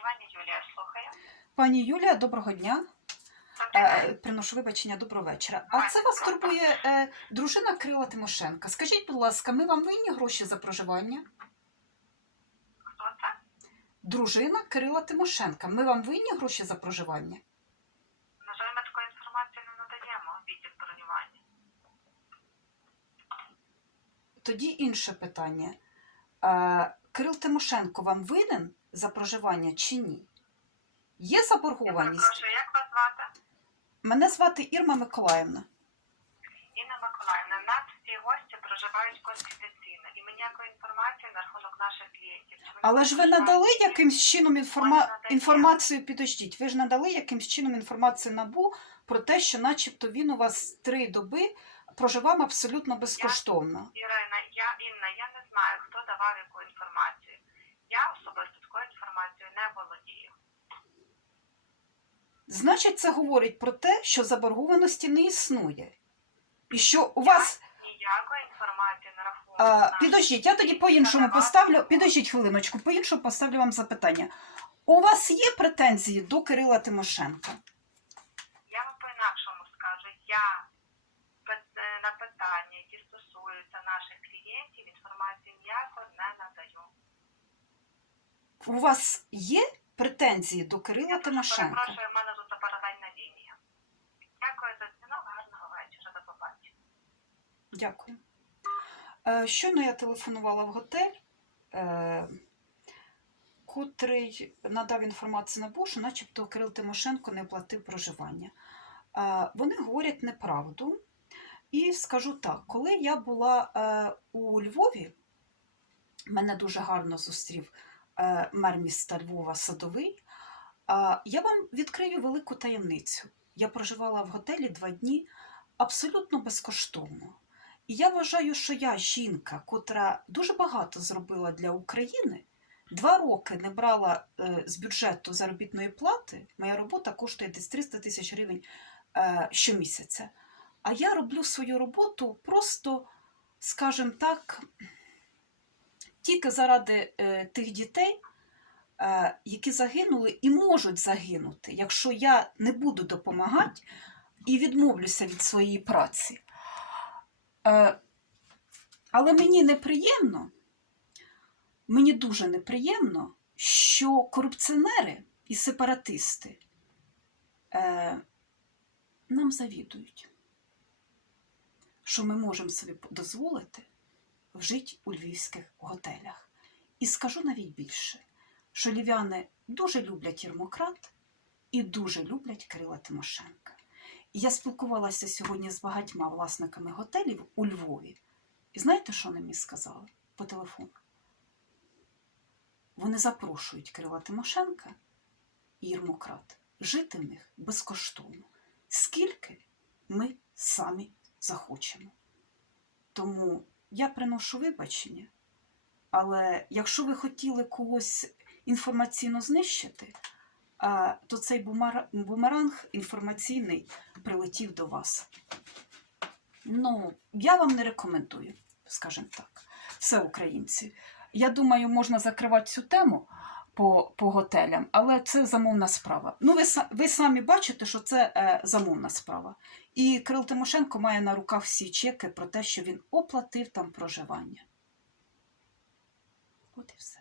бронювання Юлія слухає. Пані Юлія, доброго дня. Е, приношу вибачення, доброго вечора. А це вас турбує е, дружина Крила Тимошенка. Скажіть, будь ласка, ми вам винні гроші за проживання? Хто це? Дружина Кирила Тимошенка. Ми вам винні гроші за проживання? На жаль, ми такої інформації не надаємо відділ бронювання. Тоді інше питання. Е, Кирил Тимошенко вам винен за проживання чи ні? Є Я заборгованість? перепрошую, як вас звати? Мене звати Ірма Миколаївна. Інна Миколаївна. В нас всі гості проживають конфіденційно. І ми ніякої інформації на рахунок наших клієнтів. Але ж ви надали чи якимсь чином інформа... інформацію, підождіть, ви ж надали якимсь чином інформацію НАБУ про те, що начебто він у вас три доби проживав абсолютно безкоштовно. Ірина, я Інна, я не знаю, хто давав яку інформацію. Я особисто такою інформацією не володію. Значить, це говорить про те, що заборгованості не існує. І що у вас. Ніякої інформації на рахунок. Підождіть, я тоді по-іншому поставлю. не. Підождіть хвилиночку, по-іншому поставлю вам запитання. У вас є претензії до Кирила Тимошенка? Інформації ніякої не надаю. У вас є претензії до Кирила Тимошенка? перепрошую, в мене тут паралельна лінія. Дякую за дзвінок, гарного вечора, до побачення. Дякую. Е, Щойно я телефонувала в готель, е, котрий надав інформацію на що начебто Кирил Тимошенко не платив проживання. Е, Вони говорять неправду. І скажу так, коли я була е, у Львові, мене дуже гарно зустрів е, мер міста Львова Садовий. Я вам відкрию велику таємницю. Я проживала в готелі два дні абсолютно безкоштовно. І я вважаю, що я жінка, котра дуже багато зробила для України, два роки не брала е, з бюджету заробітної плати. Моя робота коштує десь 300 тисяч гривень щомісяця. А я роблю свою роботу просто, скажімо так, тільки заради е, тих дітей, е, які загинули і можуть загинути, якщо я не буду допомагати і відмовлюся від своєї праці. Е, але мені неприємно, мені дуже неприємно, що корупціонери і сепаратисти нам завідують, що ми можемо собі дозволити жити у львівських готелях. І скажу навіть більше, що львів'яни дуже люблять Єрмократ і дуже люблять Кирила Тимошенка. Я спілкувалася сьогодні з багатьма власниками готелів у Львові. І знаєте, що вони мені сказали по телефону? Вони запрошують Кирила Тимошенка і Єрмократ жити в них безкоштовно, скільки ми самі захочемо. Тому я приношу вибачення, але якщо ви хотіли когось інформаційно знищити, то цей бумеранг інформаційний прилетів до вас. Ну, я вам не рекомендую, скажімо так, все українці. Я думаю, можна закривати цю тему по, по готелям, але це замовна справа. Ну, ви, ви самі бачите, що це е, замовна справа. І Кирил Тимошенко має на руках всі чеки про те, що він оплатив там проживання. От і все.